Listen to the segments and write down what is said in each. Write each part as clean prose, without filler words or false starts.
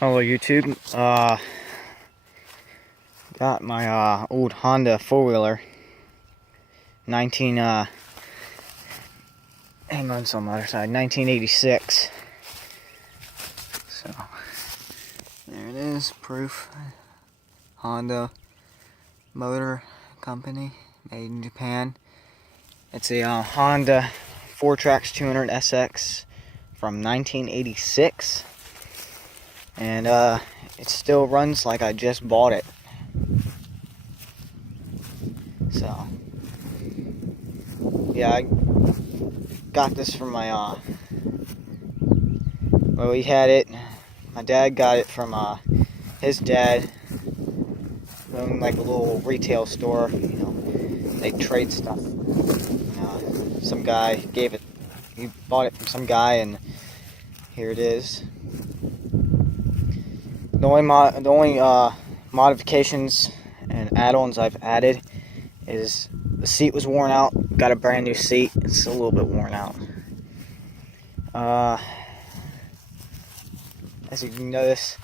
Hello YouTube. Got my old Honda four-wheeler. 19 hang on, it's on the other side. 1986. So there it is, proof. Honda Motor Company, made in Japan. It's a Honda Fourtrx 200 SX from 1986. And it still runs like I just bought it. So yeah, I got this from my well, we had it. My dad got it from his dad. Owned like a little retail store. You know, they trade stuff. Some guy gave it. He bought it from some guy, and here it is. The only modifications and add-ons I've added is the seat was worn out. Got a brand new seat. It's a little bit worn out. As you can notice,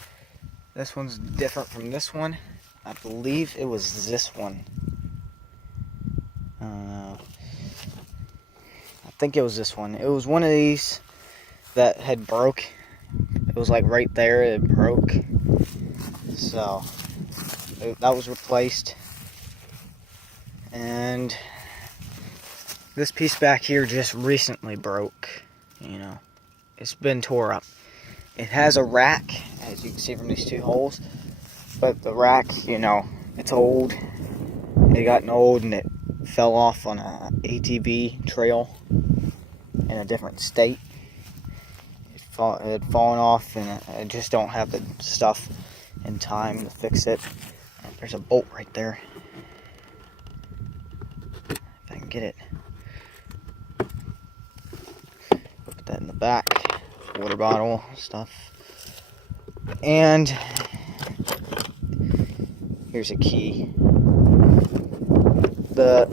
this one's different from this one. I believe it was this one. I think it was this one. It was one of these that had broke. It was like right there, it broke. So that was replaced. And this piece back here just recently broke. You know, it's been tore up. It has a rack, as you can see from these two holes. But the rack, you know, it's old. It got old and it fell off on a ATV trail in a different state. It had fallen off, and I just don't have the stuff in time to fix it. There's a bolt right there. If I can get it. Put that in the back. Water bottle stuff. And here's a key. I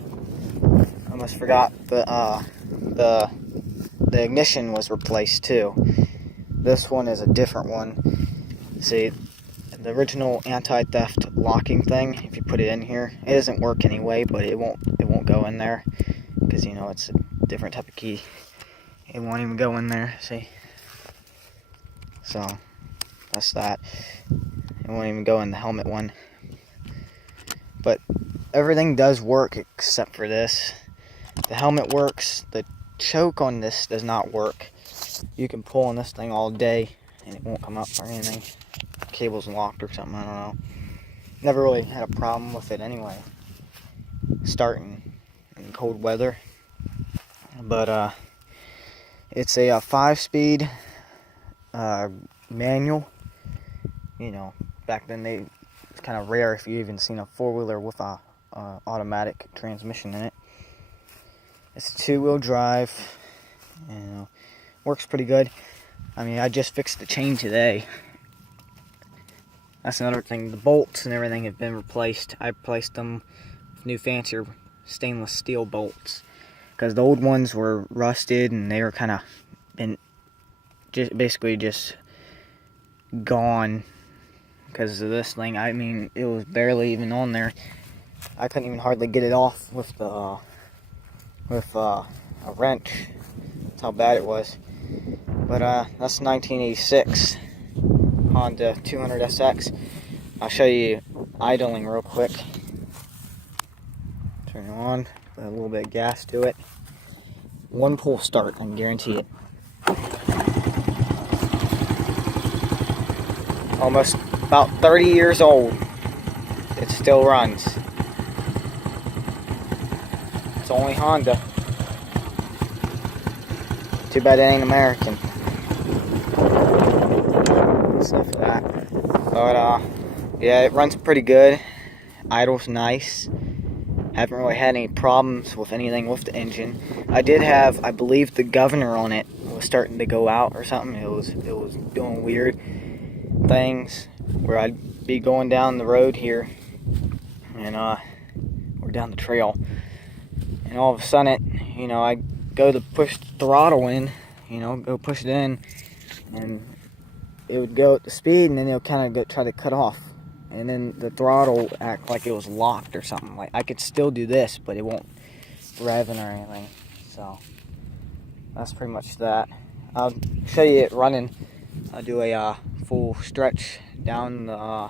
almost forgot, the ignition was replaced too. This one is a different one. See, the original anti-theft locking thing, if you put it in here, it doesn't work anyway, but it won't go in there because, you know, it's a different type of key. It won't even go in there, see? So that's that. It won't even go in the helmet one. But everything does work except for this. The helmet works. The choke on this does not work. You can pull on this thing all day and it won't come up or anything. The cable's locked or something, I don't know. Never really had a problem with it anyway, starting in cold weather. But it's a 5-speed manual. You know, back then it's kind of rare if you even seen a four-wheeler with a automatic transmission in it. It's a 2-wheel drive. You know, works pretty good. I mean, I just fixed the chain today. That's another thing. The bolts and everything have been replaced. I replaced them with new fancier stainless steel bolts because the old ones were rusted and they were kind of basically just gone because of this thing. I mean, it was barely even on there. I couldn't even hardly get it off with a wrench. That's how bad it was. But that's 1986 Honda 200 SX. I'll show you idling real quick. Turn it on, put a little bit of gas to it. One pull start, I can guarantee it. Almost about 30 years old. It still runs. It's only Honda. Too bad it ain't American. Stuff for that. But yeah, it runs pretty good. Idle's nice. Haven't really had any problems with anything with the engine. I did have, I believe, the governor on it was starting to go out or something. It was doing weird things where I'd be going down the road here, and or down the trail, and all of a sudden, you know, I go to push the throttle in, you know, go push it in, and it would go at the speed, and then it would kind of try to cut off, and then the throttle act like it was locked or something. Like I could still do this, but it won't revving or anything. So that's pretty much that. I'll show you it running. I'll do a full stretch down the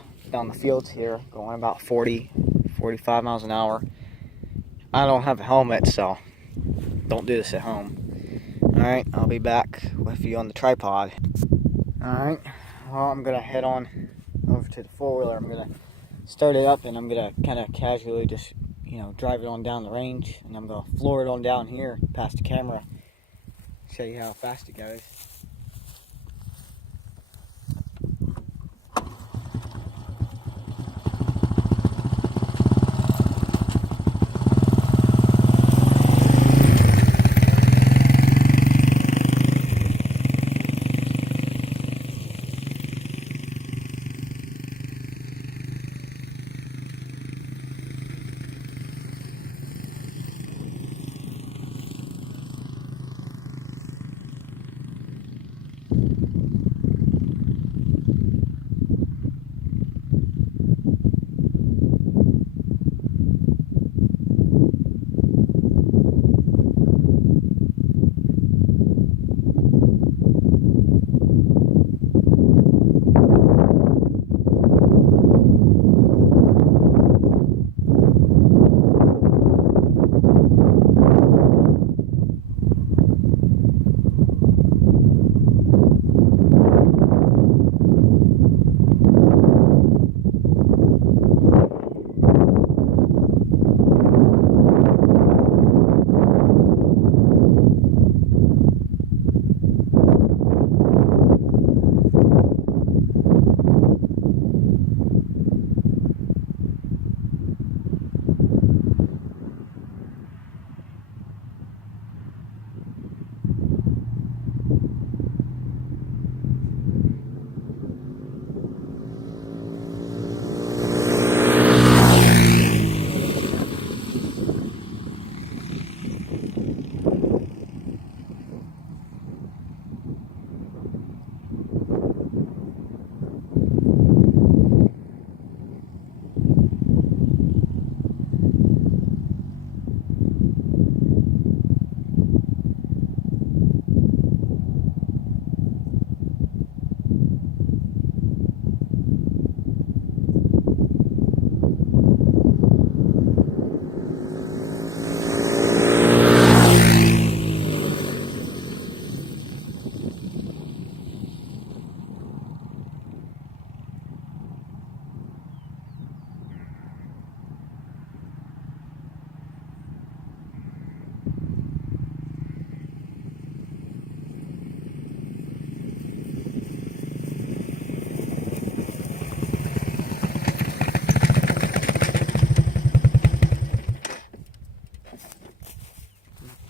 fields here, going about 45 miles an hour. I don't have a helmet, so don't do this at home. Alright, I'll be back with you on the tripod. Alright, well, I'm gonna head on over to the four-wheeler. I'm gonna start it up, and I'm gonna kind of casually just, drive it on down the range, and I'm gonna floor it on down here past the camera, show you how fast it goes.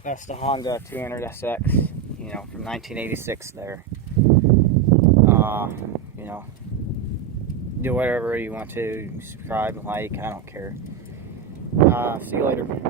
That's the Honda 200SX, from 1986 there. Do whatever you want to, subscribe, like, I don't care. See you later.